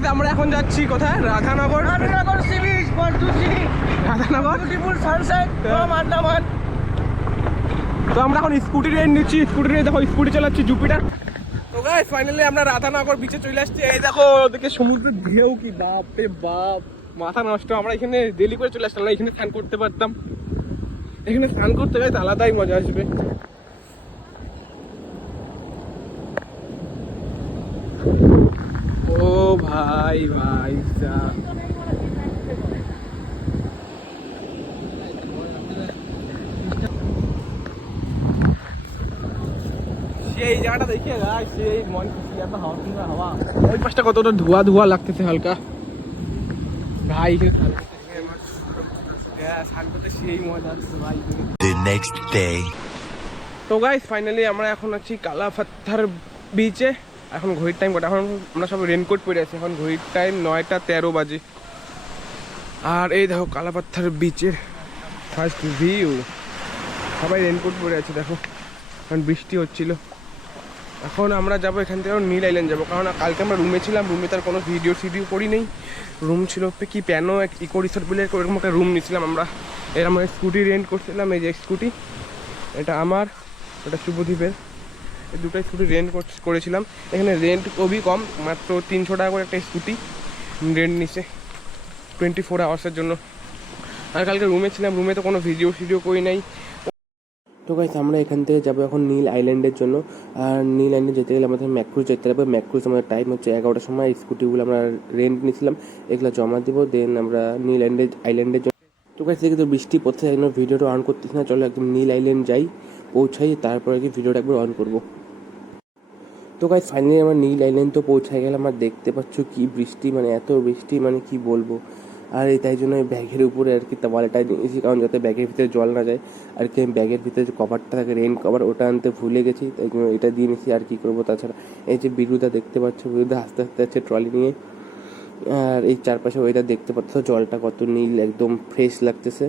Guys আমরা এখন যাচ্ছি কোথায়? Radhanagar. Radhanagar sea beach for to see Radhanagar beautiful sunset from Andaman. তো আমরা এখন স্কুটি রেন্ট নিচ্ছি, স্কুটি নিয়ে দেখো স্কুটি চালাচ্ছি জুপিটার। তো গাইস ফাইনালি আমরা রাধানগর বিচে চলে আসছি। এই দেখো ওদিকে সমুদ্রের ঢেউ, কি বাপ রে বাপ, মাথা নষ্ট। আমরা এখানে ডেলি করে চলে আসতাম না, এখানে স্নান করতে পারতাম। এখানে স্নান করতে গেলে আলাদাই মজা আসবে। ও ভাই ভাই সেই জায়গাটা দেখিয়ে গাছ, সেই মন খুশি, এত হাওয়া সুন্দর হাওয়া। ওই পাশটা কতটা ধোয়া ধোয়া লাগতেছে হালকা ভাই। স্নান করতে সেই মজা আসছে ভাই। তো গাইস ফাইনালি আমরা এখন আছি কালাপাত্থার বিচে। এখন ঘড়ির টাইম কটা? এখন আমরা সব রেনকোট পরে আছি। এখন ঘড়ির টাইম 9টা 13 বাজে। আর এই দেখো কালাপাত্থার বিচের ফার্স্ট ভিউ, সবাই রেনকোট পরে আছে দেখো, কারণ বৃষ্টি হচ্ছিল। এখন আমরা যাবো এখান থেকে নীল আইল্যান্ড যাবো, কারণ কালকে আমরা রুমে ছিলাম, রুমে তার কোনো ভিডিও করি নেই। রুম ছিল কি প্যানো এক ইকো রিসোর্ট বলে এরকম একটা রুম নিয়েছিলাম আমরা। আমরা স্কুটি রেন্ট করছিলাম, এই যে স্কুটি, এটা আমার, এটা শুভদীপের, এই দুটো স্কুটি রেন্ট করেছিলাম। এখানে রেন্ট খুবই কম, মাত্র 300 টাকা করে একটা স্কুটি রেন্ট নিছে 24 আওয়ার্সের জন্য। আর কালকে রুমে ছিলাম, রুমে তো কোনো ভিডিও করি নাই। তো গাইস আমরা এখান থেকে যাবো এখন নীল আইল্যান্ডের জন্য। আর নীল আইল্যান্ডে যেতে গেলে আমাদের ম্যাক্রুজ যেতে হবে। ম্যাক্রুজ আমাদের টাইম হচ্ছে 11টার সময়। স্কুটিগুলো আমরা রেন্ট নিয়েছিলাম, এগুলো জমা দেবো, দেন আমরা নীল আইল্যান্ডের জন্য। তো গাইস দেখে তো বৃষ্টি পড়ছে, একদম ভিডিওটা অন করতেছি না, চলো একদম নীল আইল্যান্ড যাই, পৌঁছাই, তারপরে কি ভিডিওটা একবার অন করবো। তো গাইস ফাইনালি আমরা নীল আইল্যান্ড তো পৌঁছাই গেলাম। আর দেখতে পাচ্ছ কি বৃষ্টি, মানে এত বৃষ্টি, মানে কি বলবো। আর তাই জন্য ব্যাগের উপরে আর কি তাওয়ালটা নিয়েছি, কারণ যাতে ব্যাগের ভিতরে জল না যায়। আর কি আমি ব্যাগের ভিতরে যে কভারটা থাকে, রেন কভার, ওটা আনতে ভুলে গেছি, তাই জন্য এটা দিয়ে নিয়েছি। আর কি করবো তাছাড়া। এই যে বিরুদা দেখতে পাচ্ছ, বিরুদা আস্তে আস্তে যাচ্ছে ট্রলি নিয়ে। আর এই চারপাশে ওইটা দেখতে পাচ্ছ, জলটা কত নীল, একদম ফ্রেশ লাগতেছে।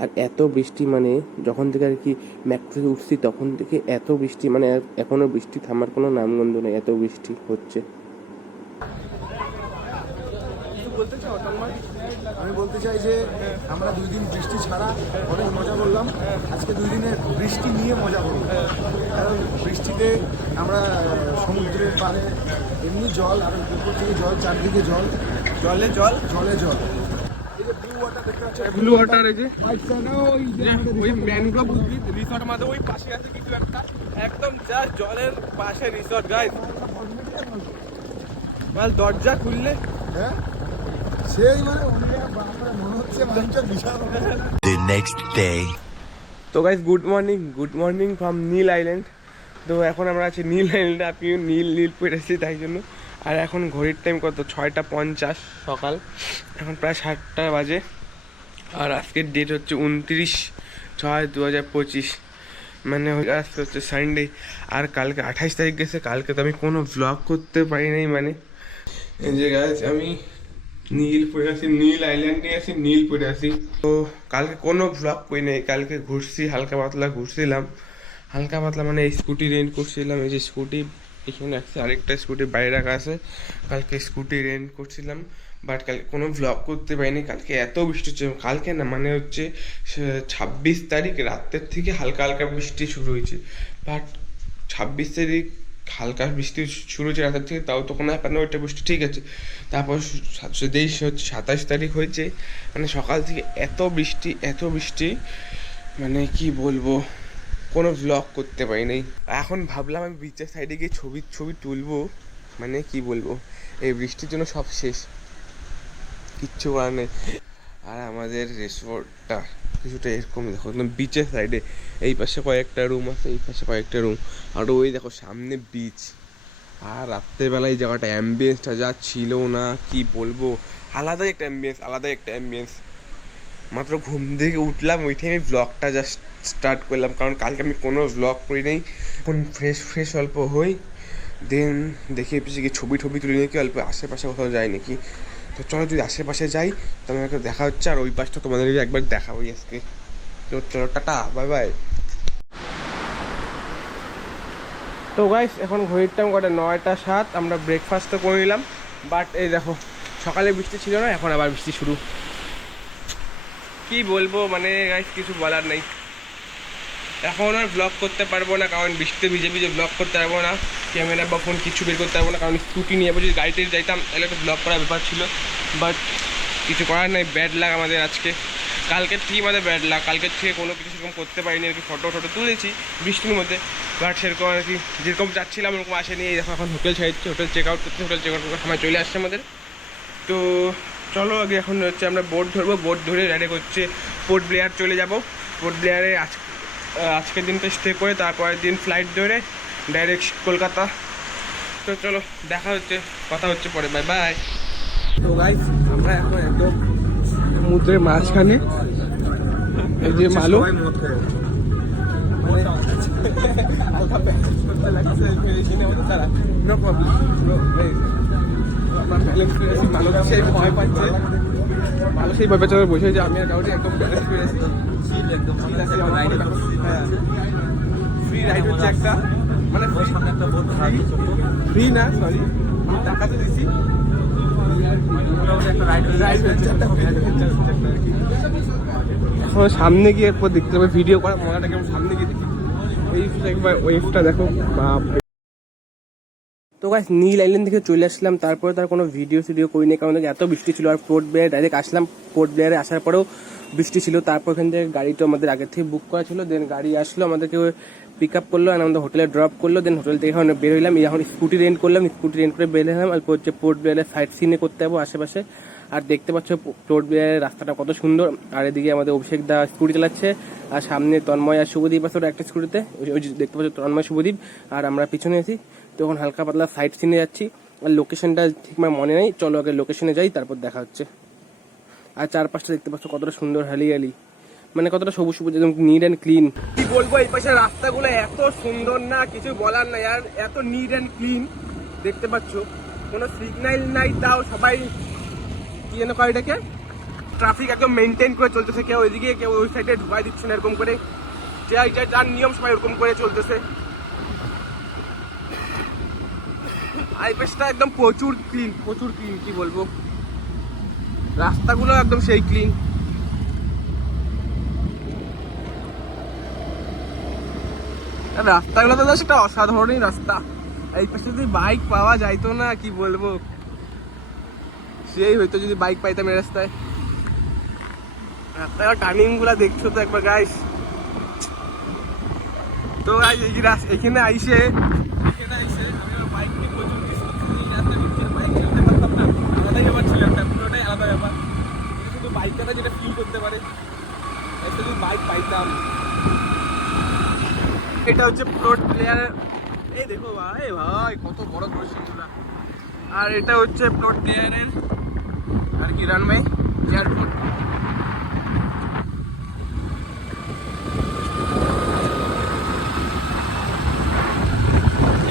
আর এত বৃষ্টি, মানে যখন থেকে আর কি ম্যাক্রোতে উঠছি তখন থেকে এত বৃষ্টি, মানে এখনও বৃষ্টি থামার কোনো নামগন্ধ নেই, এত বৃষ্টি হচ্ছে। আমি বলতে চাই যে আমরা 2 দিন বৃষ্টি ছাড়া অনেক মজা করলাম, আজকে 2 দিনের বৃষ্টি নিয়ে মজা করব। কারণ বৃষ্টিতে আমরা সমুদ্রের পাড়ে এমনি জল, আর উপর থেকে জল, চারদিকে জল, জলে জল, জলে জল। এই যে ব্লু ওয়াটার দেখতে পাচ্ছ, ব্লু ওয়াটার, এই যে ওই ম্যানগ্রোভ উদ্ভিদ রিসর্ট আমাদের ওই পাশে আছে কিছু একটা, একদম জাস্ট জলের পাশে রিসর্ট গাইস। মাল দরজা খুললে হ্যাঁ সেই মানে মনে হচ্ছে মানুষের বিশাল। তো guys good morning from Neil Island. তো এখন আমরা আছি নীল আইল্যান্ডে, আপনিও নীল পেরেছি তাই জন্য। আর এখন ঘড়ির টাইম কত? 6টা 50 সকাল, এখন প্রায় 7টা বাজে। আর আজকের ডেট হচ্ছে 29/6/2025, মানে আজকে হচ্ছে সানডে। আর কালকে 28 তারিখ গেছে, কালকে তো আমি কোনো ভ্লগ করতে পারি নাই। মানে এই যে গাইস আমি নীল পরে আছি, নীল আইল্যান্ডে আছি, নীল পরে আছি। তো কালকে কোনো ভ্লগ করি নাই, কালকে ঘুরছি, হালকা পাতলা ঘুরছিলাম। হালকা পাতলা মানে স্কুটি রেন্ট করছিলাম, এই যে স্কুটি এখানে আছে, আরেকটা স্কুটি বাইরে রাখা আছে। কালকে স্কুটি রেন্ট করছিলাম, বাট কালকে কোনো ভ্লগ করতে পারিনি। কালকে এত বৃষ্টি হচ্ছে, কালকে না মানে হচ্ছে 26 তারিখ রাতের থেকে হালকা হালকা বৃষ্টি শুরু হয়েছে। বাট 26 তারিখ হালকা বৃষ্টি শুরু হয়েছে রাতের থেকে, তাও তো কোনো ব্যাপার না, ওইটা বৃষ্টি ঠিক আছে। তারপর যেই হচ্ছে 27 তারিখ হয়েছে, মানে সকাল থেকে এত বৃষ্টি, মানে কি বলবো, কোনো ভ্লগ করতে পারি নাই। এখন ভাবলাম আমি বিচের সাইডে গিয়ে ছবি তুলবো, মানে কি বলবো, এই বৃষ্টির জন্য সব শেষ, কিচ্ছু করার নেই। আর আমাদের রিসোর্টটা কিছুটা এরকম দেখো, একদম বিচের সাইডে, এই পাশে কয়েকটা রুম আছে, এই পাশে কয়েকটা রুম, আর ওই দেখো সামনে বিচ। আর রাত্রেবেলায় জায়গাটা অ্যাম্বিয়েন্সটা যা ছিল না, কি বলবো, আলাদাই একটা অ্যাম্বিয়েন্স। মাত্র ঘুম থেকে উঠলাম, ওই টাইমে ব্লগটা জাস্ট স্টার্ট করলাম, কারণ কালকে আমি কোনো ব্লগ করি নাই। এখন ফ্রেশ অল্প হই, দেন দেখি পিছিয়ে গিয়ে ছবি তুলে নাকি অল্প আশেপাশে কোথাও যাই নাকি। তো চলো যদি আশেপাশে যাই তাহলে আমাকে দেখা হচ্ছে, আর ওই পাশটা তোমাদের একবার দেখাবোই আজকে। তো চলো টাটা, বাই। তো গাইস এখন ঘড়ির টাইম কটা? 9টা 7। আমরা ব্রেকফাস্ট তো করে নিলাম, বাট এই দেখো সকালে বৃষ্টি ছিল না, এখন আবার বৃষ্টি শুরু। কি বলবো মানে গাইস, কিছু বলার নেই। এখন আর ব্লগ করতে পারবো না, কারণ বৃষ্টিতে ভিজে ভিজে ব্লগ করতে পারবো না। ক্যামেরা বা ফোন কিছু বের করতে পারবো না, কারণ স্কুটি নিয়ে যদি গাড়িতে যাইতাম তাহলে একটা ব্লগ করার ব্যাপার ছিল। বাট কিছু করার নেই, ব্যাড লাগ আমাদের আজকে। কালকের থেকে আমাদের ব্যাড লাগ, কালকের থেকে কোনো কিছু সেরকম করতে পারিনি আর কি। ফটো তুলেছি বৃষ্টির মধ্যে, বাট সেরকম আর কি যেরকম যাচ্ছিলাম ওরকম আসেনি। এই দেখো এখন হোটেল ছেড়েছি, হোটেল চেক আউট করতে, হোটেল চেক আউট করার সময় চলে আসছে আমাদের। তো চলো আগে এখন হচ্ছে আমরা বোট ধরবো, বোট ধরে ডাইরেক্ট হচ্ছে পোর্ট ব্লেয়ার চলে যাব। পোর্ট ব্লেয়ারে আজকের দিনটা স্টে করে তারপরের দিন ফ্লাইট ধরে ডাইরেক্ট কলকাতা। তো চলো দেখা হচ্ছে, কথা হচ্ছে পরে, বাই বাই। তো গাইস আমরা এখন একদম সমুদ্রের মাঝখানে, এই যে মালো ভয় পাচ্ছে, ভালো সেই ভয় পাচ্ছে বসে যে আমি আর কাউকে একদম ব্যালেন্স করে আছি। ফ্রি রাইড হচ্ছে একটা, মানে ফ্রি না, সরি টাকা তো দিচ্ছি। এখন সামনে গিয়ে একবার দেখতে হবে, ভিডিও করার মজাটা কেমন সামনে গিয়ে দেখি। এই একবার ওয়েভটা দেখো, বাপ। তো গাইস নীল আইল্যান্ড থেকে চলে আসলাম, তারপরে তার কোনো ভিডিও করিনি, কারণ এত বৃষ্টি ছিল। আর পোর্ট ব্লেয়ার ডাইরেক্ট আসলাম, পোর্ট ব্লেয়ারে আসার পরেও বৃষ্টি ছিল। তারপর এখান থেকে গাড়িটা আমাদের আগের থেকে বুক করা ছিল, দেন গাড়ি আসলো, আমাদেরকে পিক আপ করলো, আর আমাদের হোটেলে ড্রপ করলো। দেন হোটেল থেকে এখন বের হইলাম, এখন স্কুটি রেন্ট করলাম, স্কুটি রেন্ট করে বের হলাম। আর হচ্ছে পোর্ট ব্লেয়ারে সাইট সিনে করতে যাবো আশেপাশে। আর দেখতে পাচ্ছ পোর্ট ব্লেয়ারের রাস্তাটা কত সুন্দর। আর এদিকে আমাদের অভিষেক দা স্কুটি চালাচ্ছে, আর সামনে তন্ময় আর শুভদীপ আছে একটা স্কুটিতে, ওই দেখতে পাচ্ছ তন্ময় শুভদীপ, আর আমরা পিছনে আছি। তখন হালকা পাতলা সাইট সিনে যাচ্ছি, আর লোকেশনটা ঠিক আমার মনে নেই। চলো আগে লোকেশনে যাই, তারপর দেখা হচ্ছে। আর চারপাশটা দেখতে পাচ্ছ কতটা সুন্দর, হালিয়ালি, মানে কতটা সবুজ সবুজ, একদম নিট অ্যান্ড ক্লিন। কি বলবো, এই পাশে রাস্তাগুলো এত সুন্দর না, কিছু বলার নাই। আর এত নিট অ্যান্ড ক্লিন দেখতে পাচ্ছ, কোনো সিগন্যাল নাই, তাও সবাই কি যেন কয় এটাকে, ট্রাফিক একদম মেনটেন করে চলতেছে। কেউ ওইদিকে কেউ ওই সাইডে ঢুকাই দিচ্ছে না, এরকম করে যার নিয়ম সবাই ওরকম করে চলতেছে। আইপিএসটা একদম প্রচুর ক্লিন, কি বলবো, রাস্তাগুলো একদম সেই ক্লিন। রাস্তাগুলো তো সেটা অসাধারণই রাস্তা। এই পাশে যদি বাইক পাওয়া যাইতো না, কি বলবো, সেই হয়তো যদি বাইক পাইতাম এই রাস্তায়। রাস্তায় টার্নিং গুলা দেখছো তো একবার গাইস। তো গাইস এখানে আইসে আমি বাইক নিয়ে প্রচুর বাইক চালাতে পারতাম না, আলাদাই ব্যাপার ছিল, একটা পুরোটাই আলাদা ব্যাপার। শুধু বাইকটা যেটা ফিল করতে পারে, যদি বাইক পাইতাম। এটা হচ্ছে পোর্ট ব্লেয়ার, এই দেখো ভাই কত বড় দৃশ্যগুলো। আর এটা হচ্ছে পোর্ট ব্লেয়ারের আর কি রানওয়ে, এয়ারপোর্ট।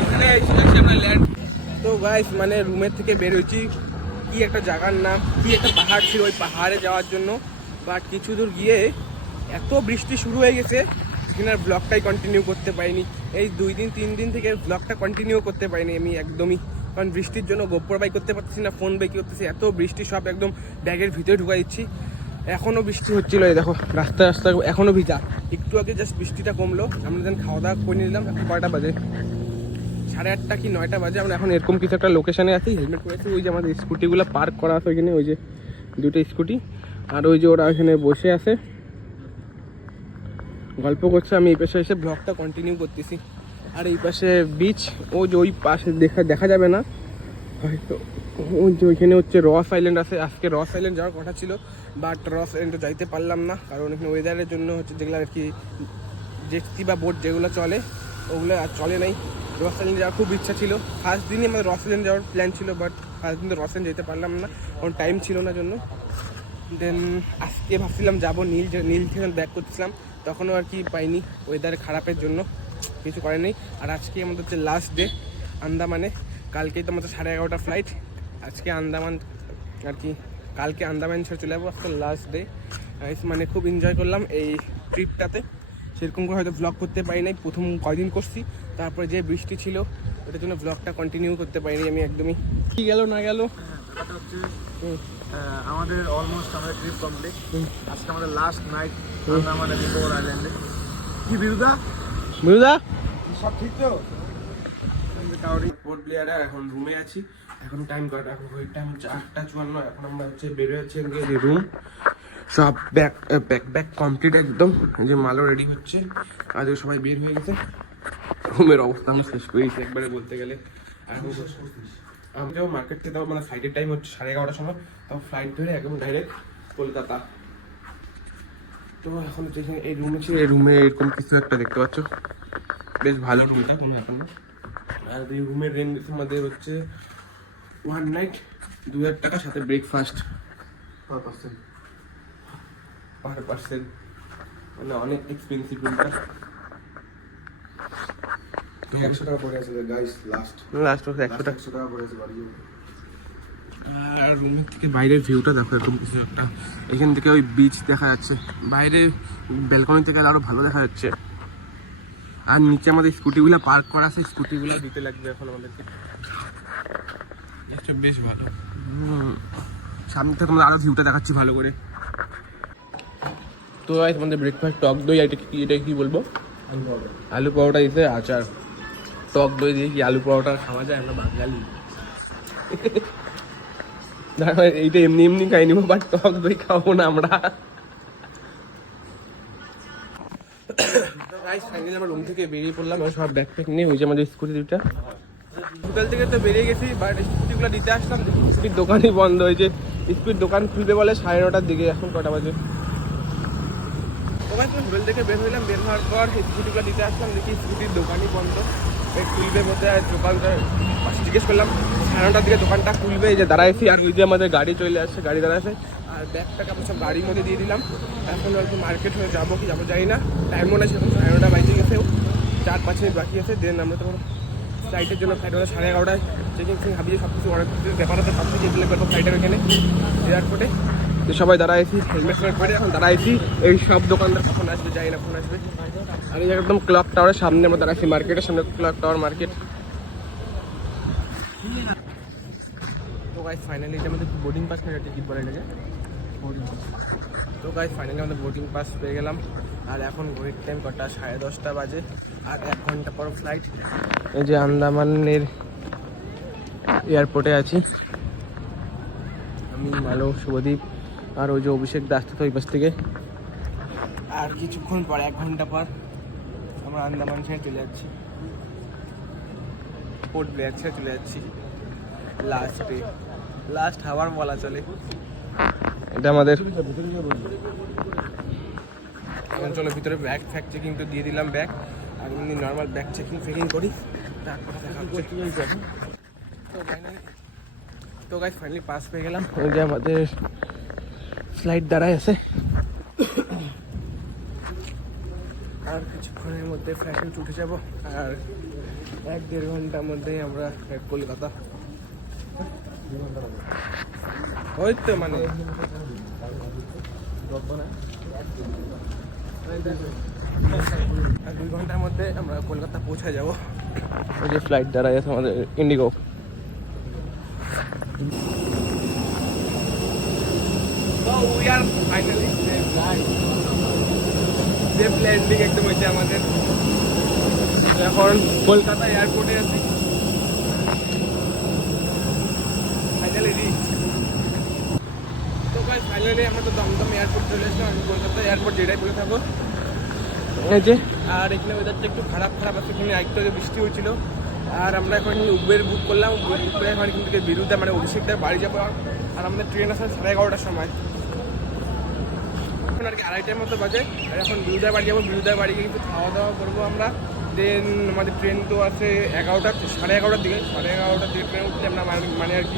এখানে আমরা ল্যান্ড। তো গাইস মানে রুমের থেকে বের হয়েছি, কি একটা জায়গার নাম, কি একটা পাহাড় ছিল, ওই পাহাড়ে যাওয়ার জন্য। বাট কিছু দূর গিয়ে এত বৃষ্টি শুরু হয়ে গেছে, এখানে আর ব্লগটাই কন্টিনিউ করতে পারিনি। এই 2-3 দিন থেকে ব্লগটা কন্টিনিউ করতে পারিনি আমি একদমই, কারণ বৃষ্টির জন্য গোপ্রো বাই করতে পারতেছি না, ফোন বাই করতেছি, এত বৃষ্টি সব একদম ব্যাগের ভিতরে ঢুকাই দিচ্ছি। এখনও বৃষ্টি হচ্ছিল, এই দেখো রাস্তা এখনও ভিজা। একটু আগে জাস্ট বৃষ্টিটা কমলো, আমরা যেন খাওয়া দাওয়া করে নিলাম। এখন কয়টা বাজে, 8:30 কি 9টা বাজে। আমরা এখন এরকম কিছু একটা লোকেশনে আছি, হেলমেট পরেছি। ওই যে আমাদের স্কুটিগুলো পার্ক করা আছে ওইখানে, ওই যে দুটো স্কুটি, আর ওই যে ওরা ওইখানে বসে আছে গল্প করছে। আমি এই পাশে এসে ব্লগটা কন্টিনিউ করতেছি। আর এই পাশে বিচ, ও যে ওই পাশে দেখা যাবে না হয়তো, ওই যে ওইখানে হচ্ছে রস আইল্যান্ড আছে। আজকে রস আইল্যান্ড যাওয়ার কথা ছিল, বাট রস আইল্যান্ডে যাইতে পারলাম না, কারণ এখানে ওয়েদারের জন্য হচ্ছে যেগুলো আর কি জেটসি বা বোট যেগুলো চলে ওগুলো আর চলে নাই। রস আইল্যান্ড যাওয়ার খুব ইচ্ছা ছিল, ফার্স্ট দিনই আমাদের রস আইল্যান্ড যাওয়ার প্ল্যান ছিল, বাট ফার্স্ট দিন তো রস আইল্যান্ড যেতে পারলাম না, কারণ টাইম ছিল না জন্য। দেন আজকে ভাবছিলাম যাবো, নীল থেকে ব্যাক করছিলাম, তখনও আর কি পাইনি, ওয়েদার খারাপের জন্য কিছু করে নেই। আর আজকে আমাদের হচ্ছে লাস্ট ডে আন্দামানে, কালকেই তো আমাদের 11:30 ফ্লাইট, আজকে আন্দামান আর কি, কালকে আন্দামান ছেড়ে চলে যাবো, আজকে লাস্ট ডে। মানে খুব এনজয় করলাম এই ট্রিপটাতে, সেরকম করে হয়তো ব্লগ করতে পারি নাই, প্রথম কয়দিন করছি, তারপরে যে বৃষ্টি ছিল ওটার জন্য ব্লগটা কন্টিনিউ করতে পারিনি আমি একদমই। কি গেল না গেল ব্যাপারটা হচ্ছে আমাদের অলমোস্ট আমাদের ট্রিপ কমপ্লিট। আজকে আমাদের লাস্ট নাইট আন্দামান নিকোবর আইল্যান্ডে। কি বিরুদা বুঝলা সব ঠিক তো? পোর্ট ব্লেয়ারে এখন রুমে আছি। এখন টাইম কটা? এখন ওই টাইম 8:54। এখন আমরা হচ্ছে বের হচ্ছে যে রুম, সব ব্যাগ কমপ্লিট একদম। যে মালও রেডি হচ্ছে, আজও সবাই বের হয়ে গেছে। রুমের অবস্থা আমি শেষ করেছি একবারে বলতে গেলে। আমি যাবো মার্কেট থেকে, তাও মানে ফ্লাইটের টাইম হচ্ছে 11:30টার সময়, তাও ফ্লাইট ধরে একদম ডাইরেক্ট কলকাতা। তো এখন হচ্ছে এই রুমে ছিল, এই রুমে এরকম কিছু একটা দেখতে পাচ্ছ, বেশ ভালো রুমটা, কোনো ব্যাপার না। আর এই রুমের রেন্ট আমাদের হচ্ছে 1 নাইট 2000 টাকা, সাথে ব্রেকফাস্ট পার পার্সন। মানে অনেক এক্সপেন্সিভ রুমটা। 100 টাকা পড়ে আছে গাইস, লাস্ট 100 টাকা। 100 টাকা পড়ে আছে বাড়ি যাবো। আর রুমের থেকে বাইরের ভিউটা দেখো, এরকম কিছু একটা। এখান থেকে ওই বিচ দেখা যাচ্ছে, বাইরে ব্যালকনি থেকে আরো ভালো দেখা যাচ্ছে। আর নিচে আমাদের স্কুটিগুলো পার্ক করা আছে, স্কুটিগুলো দিতে লাগবে এখন আমাদেরকে। বেশ ভালো। সামনে থেকে তোমাদের আরো ভিউটা দেখাচ্ছি ভালো করে। তো তোমাদের ব্রেকফাস্ট টক দই, এটা কি বলবো, আলু পরোটা দিতে, আচার, টক দই দিয়ে কি আলু পরোটা খাওয়া যায়? আমরা বাঙালি। এইটা এমনি এমনি খাই নিবো, বাট টক দই খাবো না আমরা। ফাইনালি আমরা রুম থেকে বেরিয়ে পড়লাম, সব ব্যাগ প্যাক নিয়ে। ওই যে আমাদের স্কুটি দুটা, হোটেল থেকে তো বেরিয়ে গেছি, বাট স্কুটিগুলো দিতে আসলাম, দেখি স্কুটির দোকানই বন্ধ হয়েছে। স্কুটির দোকান খুলবে বলে 9:30টার দিকে, এখন কটা বাজে? ওখানে হোটেল থেকে বের হইলাম, বের হওয়ার পর স্কুটিগুলো দিতে আসলাম, দেখি স্কুটির দোকানই বন্ধ। খুলবে বলতে দোকানটা পাশে জিজ্ঞেস করলাম, 9:30টার দিকে দোকানটা খুলবে। এই যে দাঁড়াইছি, আর ওই যে আমাদের গাড়ি চলে আসছে, গাড়ি দাঁড়াচ্ছে। আর ব্যাগটাকে আমরা সব গাড়ির মধ্যে দিয়ে দিলাম। এখন আর কি মার্কেট হয়ে যাবো কি যাবো জানি না, টাইমও না সেরকম। 9:30 বাজে গেছেও, 4-5 মিনিট বাকি আছে। দেন আমরা তখন ফ্লাইটের জন্য, ফ্লাইট হলো 11:30টায়। চেকিং ভাবিয়ে সব কিছু অনেক কিছু ব্যাপার আছে, সব কিছু এগুলো করবো ফ্লাইটের ওখানে এয়ারপোর্টে। তো সবাই দাঁড়াইছি, হেলমেট করে এখন দাঁড়াইছি। এই সব দোকানদার কখন আসবে জানি না, কখন আসবে। আর এই একদম ক্লক টাওয়ারের সামনে আমরা দাঁড়াইছি, মার্কেটের সামনে ক্লক টাওয়ার মার্কেট। তো গাইস ফাইনালি যে আমাদের বোর্ডিং পাস পেয়ে টিকিট বলে এটাকে বোর্ডিং পাস। তো গাইস ফাইনালি আমাদের বোর্ডিং পাস পেয়ে গেলাম। আর এখন ঘড়ির টাইম কটা? 10:30 বাজে। আর 1 ঘন্টা পর ফ্লাইট। এই যে আন্দামানের এয়ারপোর্টে আছি আমি, মালো, শুভদীপ, আর ওই যে অভিষেক দাস তো ওই পাশ থেকে। আর কিছুক্ষণ পর, 1 ঘন্টা পর আমরা আন্দামান ছেড়ে চলে যাচ্ছি, পোর্ট ব্লেয়ার ছেড়ে চলে যাচ্ছি। লাস্ট হাওয়ার বলা চলে এটা আমাদের। এখন চলো ভিতরে ব্যাগ ফ্যাগ চেকিং তো দিয়ে দিলাম ব্যাগ, আর এমনি নর্মাল ব্যাগ চেকিং করি, তারপরে দেখা হচ্ছে। তো গাইস ফাইনালি পাস পেয়ে গেলাম। ওই যে আমাদের ফ্লাইট দাঁড়ায় আছে, আর কিছুক্ষণের মধ্যে ফ্লাইটে উঠে যাব। আর 1-1.5 ঘন্টার মধ্যেই আমরা কলকাতা। ওই তো মানে আর 2 ঘন্টার মধ্যে আমরা কলকাতা পৌঁছে যাব। ওই যে ফ্লাইট দাঁড়ায় আছে আমাদের, Indigo. So we are finally safe landing একদম হয়েছে আমাদের। এখন কলকাতা এয়ারপোর্টে আছি, ফাইনালি রিচ। তো গাইস ফাইনালি আমরা তো দমদম এয়ারপোর্ট চলে এসেছি। আমি কলকাতা এয়ারপোর্ট যেটাই বলে থাকবো। এই যে, আর এখানে ওয়েদারটা একটু খারাপ আছে, এখানে একটু আগে বৃষ্টি হয়েছিল। আর আমরা এখন উবের বুক করলাম, উবের বুক করে এখন এখান থেকে বিরুদ্ধে মানে অভিষেকদের বাড়ি যাবো। আর আমাদের ট্রেন আছে 11:30টার সময়, এখন আর কি 2:30টার মতো বাজে। আর এখন বিরুদার বাড়ি যাবো, বিরুদার বাড়ি গিয়ে কিছু খাওয়া দাওয়া করবো আমরা। দেন আমাদের ট্রেন তো আছে 11:30-11:30টার দিকে। 11:30টার দিকে ট্রেন উঠলে আমরা মানে আর কি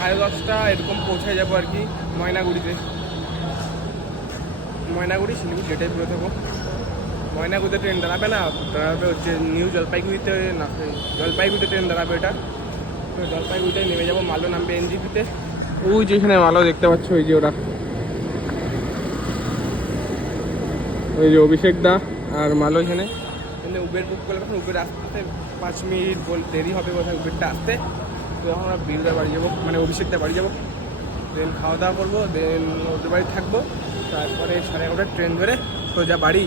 10:30 এরকম পৌঁছায় যাবো আর কি ময়নাগুড়িতে। ময়নাগুড়ি শিলিগুড়ি যেটাই বলে থাকবো। ময়নাগুড়িতে ট্রেন দাঁড়াবে না, দাঁড়াবে হচ্ছে নিউ জলপাইগুড়িতে, না জলপাইগুড়িতে ট্রেন দাঁড়াবে এটা। তো জলপাইগুড়িতে নেমে যাবো, মালো নামবে এনজিপিতে। ওই যেখানে মালো দেখতে পাচ্ছ, ওই যে ওরা, ওই যে অভিষেক দা আর মালো এখানে। কিন্তু উবের বুক করলে এখন উবের আসতে 5 মিনিট দেরি হবে কোথায় উবেরটা আসতে। তো এখন আমরা বিরুদার বাড়ি যাবো, মানে অভিষেকটা বাড়ি যাবো, দেন খাওয়া দাওয়া করবো, দেন ওদের বাড়ি থাকবো, তারপরে 11:30 ট্রেন ধরে সোজা বাড়ি।